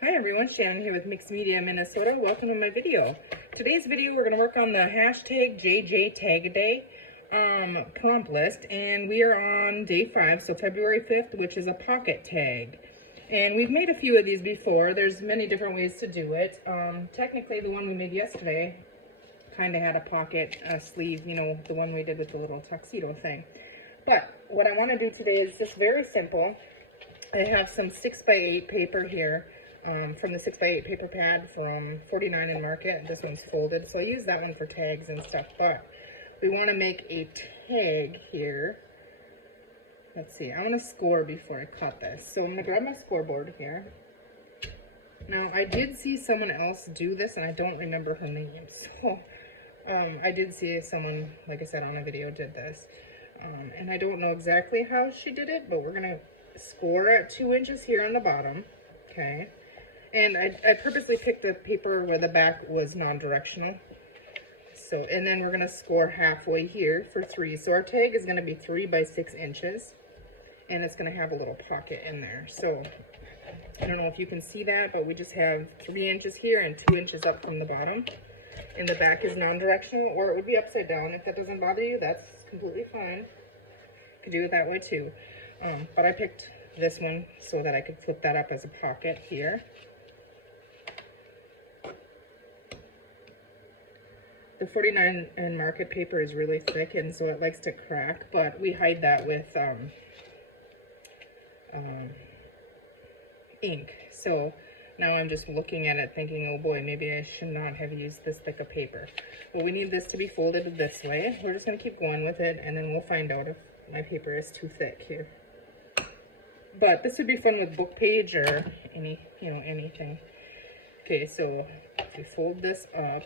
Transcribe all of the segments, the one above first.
Hi everyone, Shannon here with Mixed Media Minnesota. Welcome to my video. Today's video we're going to work on the hashtag JJ Tag Day prompt list, and we are on day 5, so February 5th, which is a pocket tag. And we've made a few of these before. There's many different ways to do it. Technically the one we made yesterday kind of had a pocket sleeve, you know, the one we did with the little tuxedo thing. But what I want to do today is just very simple. I have some 6x8 paper here. From the 6x8 paper pad from 49 in Market. This one's folded, so I use that one for tags and stuff, but we want to make a tag here. Let's see, I want to score before I cut this. So I'm going to grab my scoreboard here. Now, I did see someone else do this, and I don't remember her name. So I did see someone, like I said, on a video did this. And I don't know exactly how she did it, but we're going to score at 2 inches here on the bottom. Okay. And I purposely picked the paper where the back was non-directional. So, and then we're going to score halfway here for 3. So our tag is going to be 3 by 6 inches. And it's going to have a little pocket in there. So, I don't know if you can see that, but we just have 3 inches here and 2 inches up from the bottom. And the back is non-directional, or it would be upside down. If that doesn't bother you, that's completely fine. You could do it that way too. But I picked this one so that I could flip that up as a pocket here. The 49 in Market paper is really thick, and so it likes to crack, but we hide that with ink. So now I'm just looking at it thinking, oh boy, maybe I should not have used this thick of paper. Well, we need this to be folded this way. We're just going to keep going with it, and then we'll find out if my paper is too thick here. But this would be fun with book page or anything. Okay, so if we fold this up.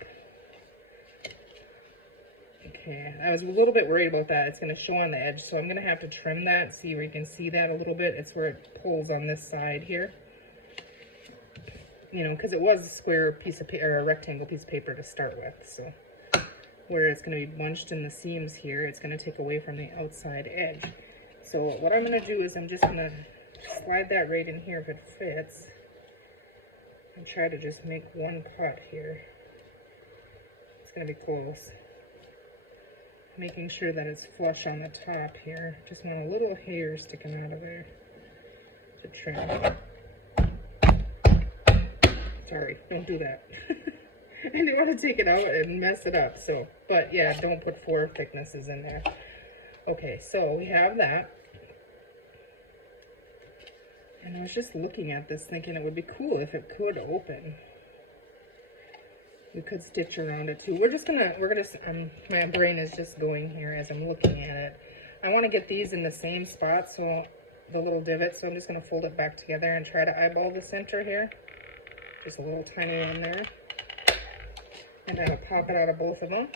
Okay, I was a little bit worried about that. It's going to show on the edge, so I'm going to have to trim that, see where you can see that a little bit. It's where it pulls on this side here. You know, because it was a square piece of paper, or a rectangle piece of paper to start with. So where it's going to be bunched in the seams here, it's going to take away from the outside edge. So what I'm going to do is I'm just going to slide that right in here if it fits. And try to just make one cut here. It's going to be close. Making sure that it's flush on the top here. Just want a little hair sticking out of there to trim. Sorry, don't do that. I didn't want to take it out and mess it up. So, but yeah, don't put 4 thicknesses in there. Okay, so we have that. And I was just looking at this thinking it would be cool if it could open. We could stitch around it too. My brain is just going here as I'm looking at it. I want to get these in the same spot, so the little divot, so I'm just going to fold it back together and try to eyeball the center here. Just a little tiny one there. And I'll pop it out of both of them.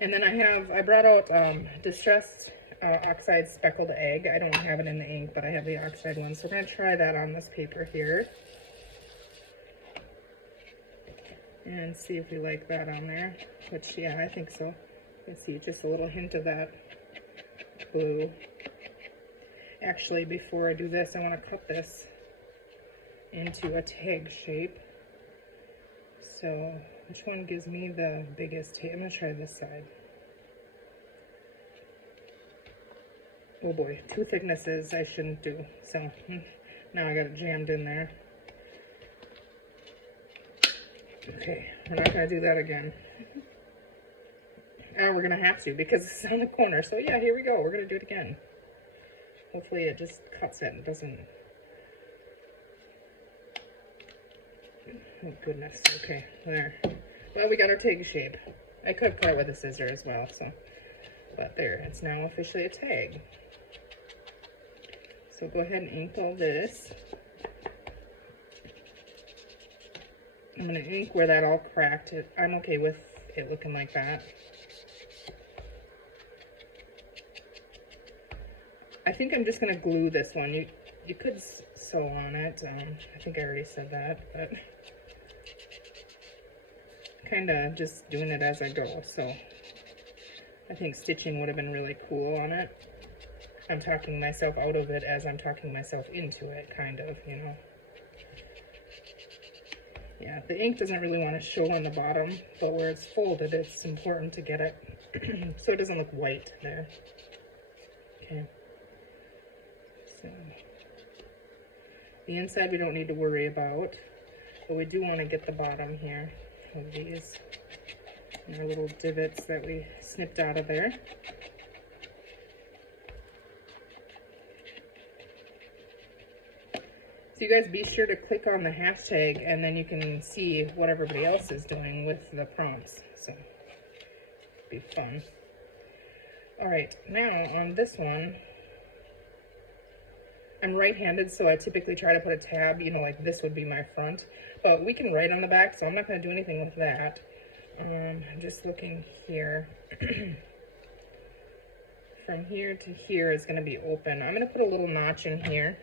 And then I brought out Distressed Oxide Speckled Egg. I don't have it in the ink, but I have the oxide one, so we're going to try that on this paper here. And see if we like that on there, which, yeah, I think so. Let's see, just a little hint of that blue. Actually, before I do this, I want to cut this into a tag shape. So, which one gives me the biggest tag? I'm going to try this side. Oh boy, 2 thicknesses I shouldn't do. So, now I got it jammed in there. Okay, we're not going to do that again. Now we're going to have to because it's on the corner. So yeah, here we go. We're going to do it again. Hopefully it just cuts it and doesn't... Oh goodness. Okay, there. Well, we got our tag shape. I could cut with a scissor as well, so... But there, it's now officially a tag. So go ahead and ink all this. I'm going to ink where that all cracked. I'm okay with it looking like that. I think I'm just going to glue this one. You could sew on it. I think I already said that, but kind of just doing it as I go. So I think stitching would have been really cool on it. I'm talking myself out of it as I'm talking myself into it, kind of, you know. Yeah, the ink doesn't really want to show on the bottom, but where it's folded, it's important to get it so it doesn't look white there. Okay. So the inside we don't need to worry about, but we do want to get the bottom here of these and our little divots that we snipped out of there. So you guys be sure to click on the hashtag and then you can see what everybody else is doing with the prompts. So it'll be fun. All right, now on this one, I'm right-handed, so I typically try to put a tab, you know, like this would be my front, but we can write on the back, so I'm not going to do anything with that. I'm just looking here. From here to here is going to be open. I'm going to put a little notch in here,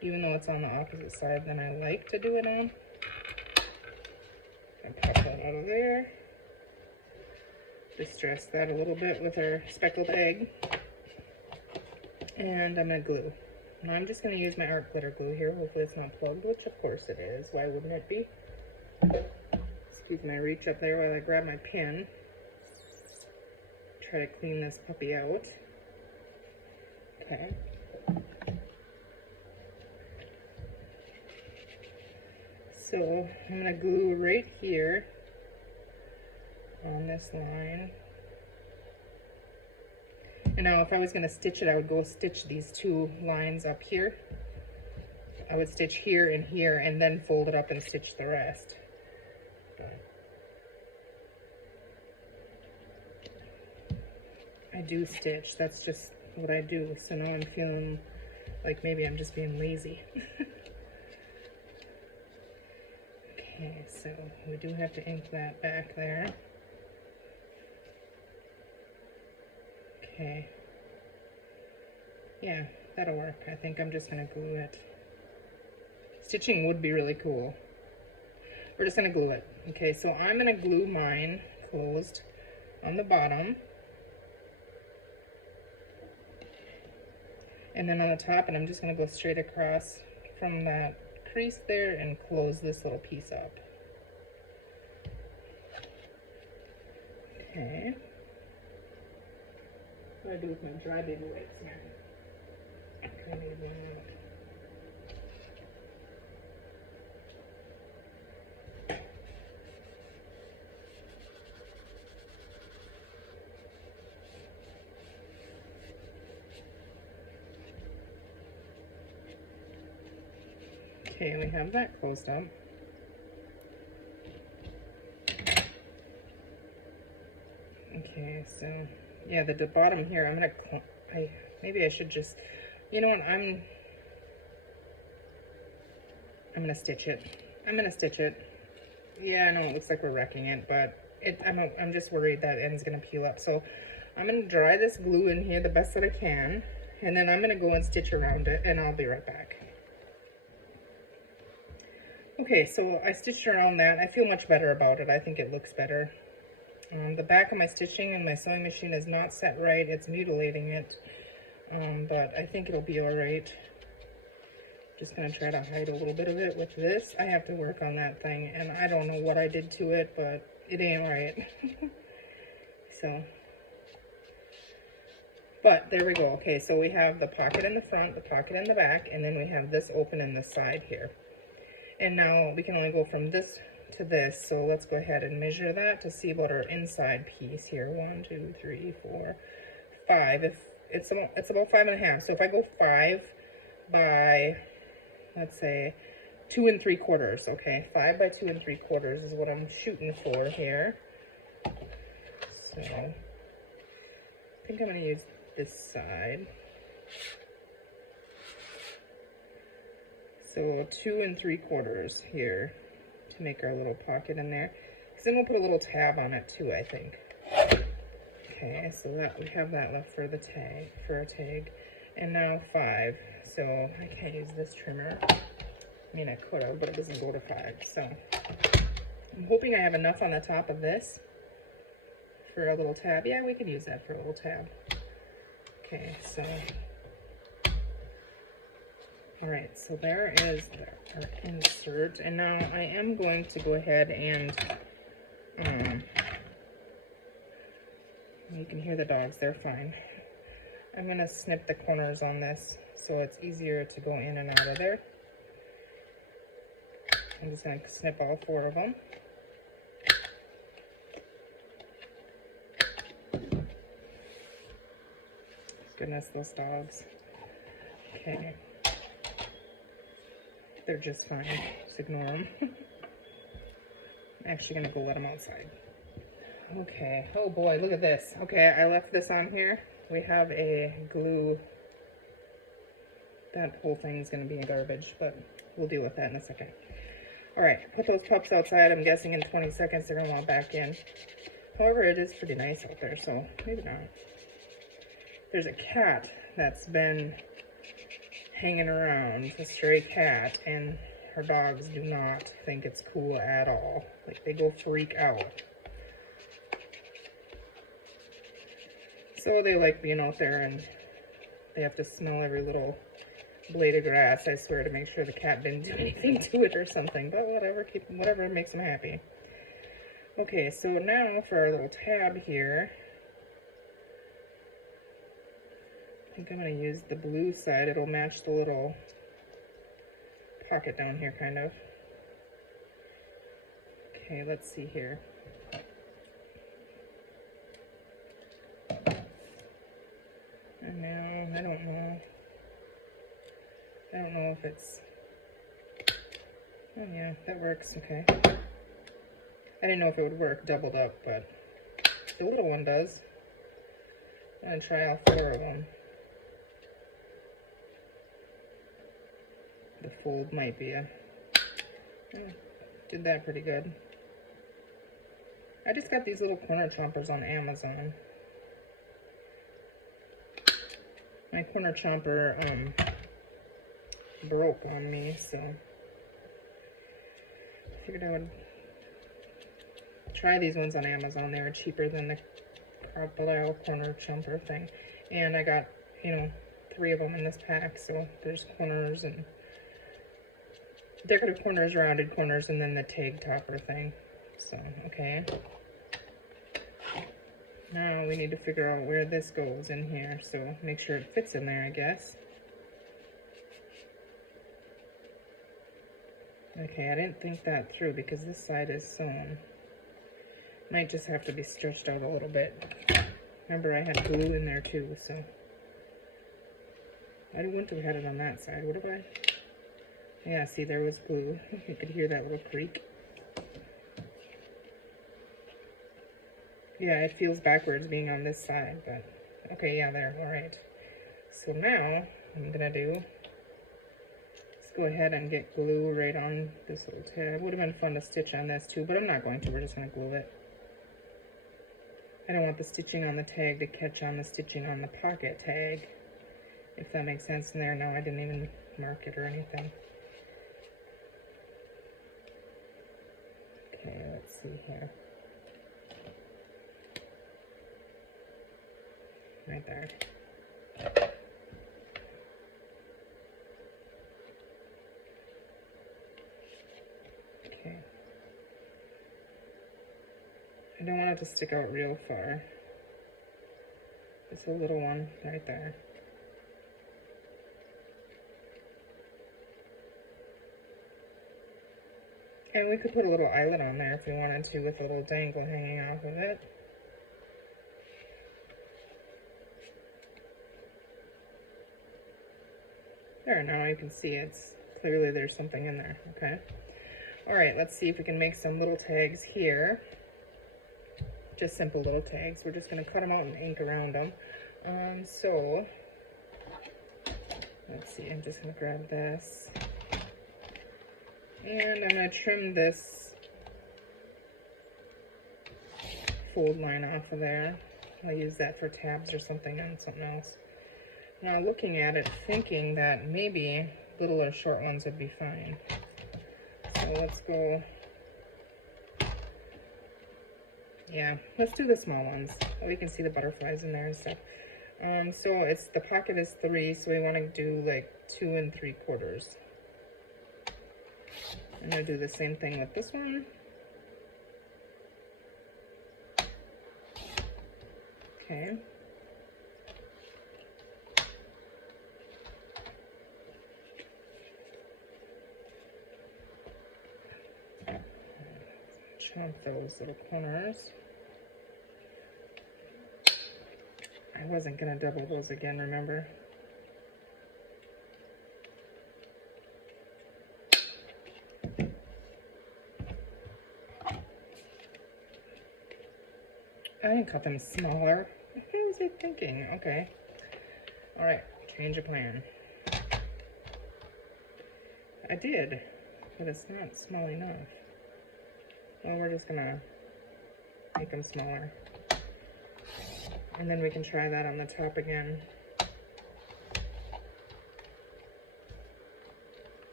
even though it's on the opposite side than I like to do it on. I pop that out of there. Distress that a little bit with our speckled egg. And I'm going to glue. Now I'm just going to use my art glitter glue here. Hopefully it's not plugged, which of course it is. Why wouldn't it be? Excuse my reach up there while I grab my pen. Try to clean this puppy out. Okay. So I'm going to glue right here on this line. And now if I was going to stitch it, I would go stitch these two lines up here. I would stitch here and then fold it up and stitch the rest. I do stitch, that's just what I do. So now I'm feeling like maybe I'm just being lazy. Okay, so we do have to ink that back there. Okay. Yeah, that'll work. I think I'm just going to glue it. Stitching would be really cool. We're just going to glue it. Okay, so I'm going to glue mine closed on the bottom. And then on the top, and I'm just going to go straight across from that crease there and close this little piece up. Okay. What do I do with my dry baby wipes now? Okay, we have that closed up. Okay, so yeah, the bottom here, I'm gonna, maybe I should just, you know what, I'm gonna stitch it. I'm gonna stitch it. Yeah, I know it looks like we're wrecking it, but I'm just worried that end's gonna peel up. So I'm gonna dry this glue in here the best that I can, and then I'm gonna go and stitch around it, and I'll be right back. Okay, so I stitched around that. I feel much better about it. I think it looks better. The back of my stitching and my sewing machine is not set right. It's mutilating it, but I think it'll be all right. Just gonna try to hide a little bit of it with this. I have to work on that thing, and I don't know what I did to it, but it ain't right. So, but there we go. Okay, so we have the pocket in the front, the pocket in the back, and then we have this open in the side here. And now we can only go from this to this, so let's go ahead and measure that to see about our inside piece here. 1, 2, 3, 4, 5. If it's about 5.5. So if I go 5 by, let's say, 2 3/4. Okay, 5 by 2 3/4 is what I'm shooting for here. So I think I'm going to use this side. So 2 3/4 here to make our little pocket in there. Because then we'll put a little tab on it too, I think. Okay, so that we have that left for the tag, for a tag. And now 5. So I can't use this trimmer. I mean, I could have, but it doesn't go to 5. So I'm hoping I have enough on the top of this for a little tab. Yeah, we could use that for a little tab. Okay, so All right, so there is our insert, and now I am going to go ahead and you can hear the dogs, they're fine. I'm going to snip the corners on this so it's easier to go in and out of there. I'm just going to snip all 4 of them. Goodness, those dogs. Okay. They're just fine. Just ignore them. I'm actually going to go let them outside. Okay. Oh boy, look at this. Okay, I left this on here. We have a glue. That whole thing's going to be in garbage, but we'll deal with that in a second. Alright, put those pups outside. I'm guessing in 20 seconds they're going to want back in. However, it is pretty nice out there, so maybe not. There's a cat that's been hanging around, a stray cat, and her dogs do not think it's cool at all. Like, they go freak out. So they like being out there, and they have to smell every little blade of grass, I swear, to make sure the cat didn't do anything to it or something. But whatever, whatever makes them happy. Okay, so now for our little tab here, I think I'm going to use the blue side. It'll match the little pocket down here, kind of. Okay, let's see here. No, I don't know. I don't know if it's... Oh yeah, that works, okay. I didn't know if it would work doubled up, but the little one does. I'm going to try all 4 of them. The fold might be did that pretty good. I just got these little corner chompers on Amazon. My corner chomper broke on me, so I figured I would try these ones on Amazon. They were cheaper than the awhile corner chomper thing. And I got, you know, 3 of them in this pack, so there's corners and decorative corners, rounded corners, and then the tag topper thing. So, okay. Now we need to figure out where this goes in here, so make sure it fits in there, I guess. Okay, I didn't think that through because this side is sewn. Might just have to be stretched out a little bit. Remember, I had glue in there too, so I wouldn't have had it on that side, would have I? Yeah, see, there was glue. You could hear that little creak. Yeah, it feels backwards being on this side, but okay, yeah, there, all right. So now, what I'm gonna do, let's go ahead and get glue right on this little tab. Would have been fun to stitch on this too, but I'm not going to, we're just gonna glue it. I don't want the stitching on the tag to catch on the stitching on the pocket tag, if that makes sense in there. No, I didn't even mark it or anything. Okay, let's see here. Right there. Okay. I don't want it to stick out real far. Just a little one right there. And we could put a little eyelet on there if we wanted to, with a little dangle hanging off of it. There, now you can see it's clearly there's something in there, okay? All right, let's see if we can make some little tags here. Just simple little tags. We're just gonna cut them out and ink around them. So, let's see, I'm just gonna grab this. And I'm gonna trim this fold line off of there. I'll use that for tabs or something and something else. Now looking at it, thinking that maybe little or short ones would be fine. So let's go, yeah, let's do the small ones. So we can see the butterflies in there and stuff. So the pocket is 3, so we want to do like 2 3/4. I'm going to do the same thing with this one. Okay. Chomp those little corners. I wasn't going to double those again, remember? I didn't cut them smaller. What was I thinking? Okay. Alright, change of plan. I did, but it's not small enough. Well, we're just gonna make them smaller. And then we can try that on the top again.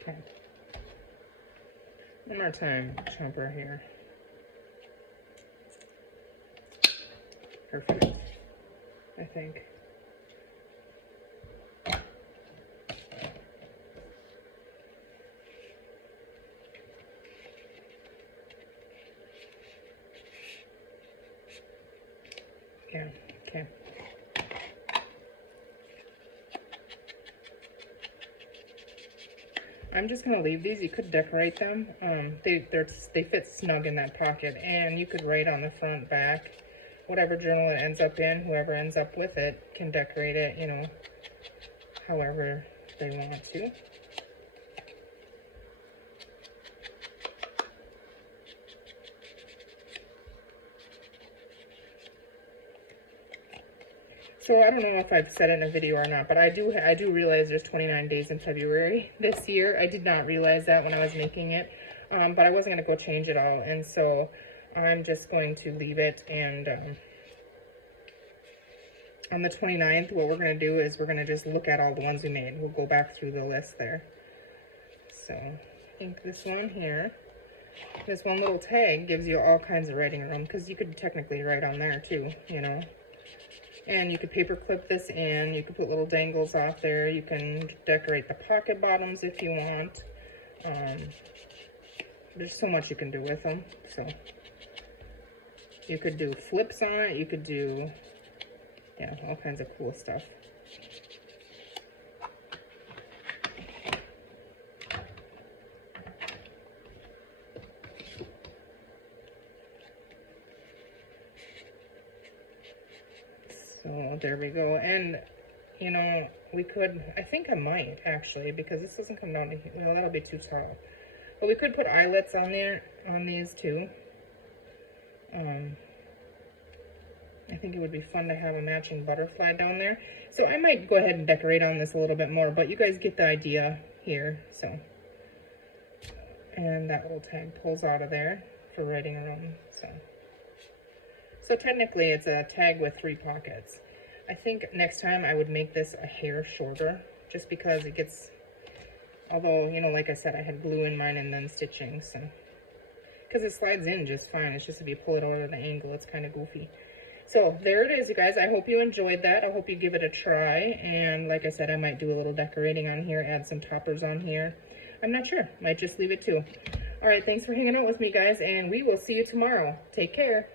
Okay. One more time, chomper here. Perfect, I think. Yeah, okay. I'm just gonna leave these. You could decorate them. They fit snug in that pocket, and you could write on the front, back, whatever journal it ends up in. Whoever ends up with it can decorate it, you know, however they want to. So I don't know if I've said it in a video or not, but I do realize there's 29 days in February this year. I did not realize that when I was making it, but I wasn't going to go change it all, and so I'm just going to leave it. And on the 29th, what we're going to do is we're going to just look at all the ones we made. We'll go back through the list there. So I think this one here, this one little tag gives you all kinds of writing room, because you could technically write on there too, you know. And you could paper clip this in. You could put little dangles off there. You can decorate the pocket bottoms if you want. There's so much you can do with them. So you could do flips on it. You could do, yeah, all kinds of cool stuff. So there we go. And you know, we could, I think I might actually, because this doesn't come down to, well, that'll be too tall. But we could put eyelets on there, on these too. I think it would be fun to have a matching butterfly down there. So I might go ahead and decorate on this a little bit more, but you guys get the idea here. So, and that little tag pulls out of there for writing around. So technically it's a tag with 3 pockets. I think next time I would make this a hair shorter, just because it gets, although, you know, like I said, I had glue in mine and then stitching, so, because it slides in just fine. It's just if you pull it out at an angle, it's kind of goofy. So there it is, you guys. I hope you enjoyed that. I hope you give it a try. And like I said, I might do a little decorating on here, add some toppers on here. I'm not sure. Might just leave it too. All right, thanks for hanging out with me, guys, and we will see you tomorrow. Take care.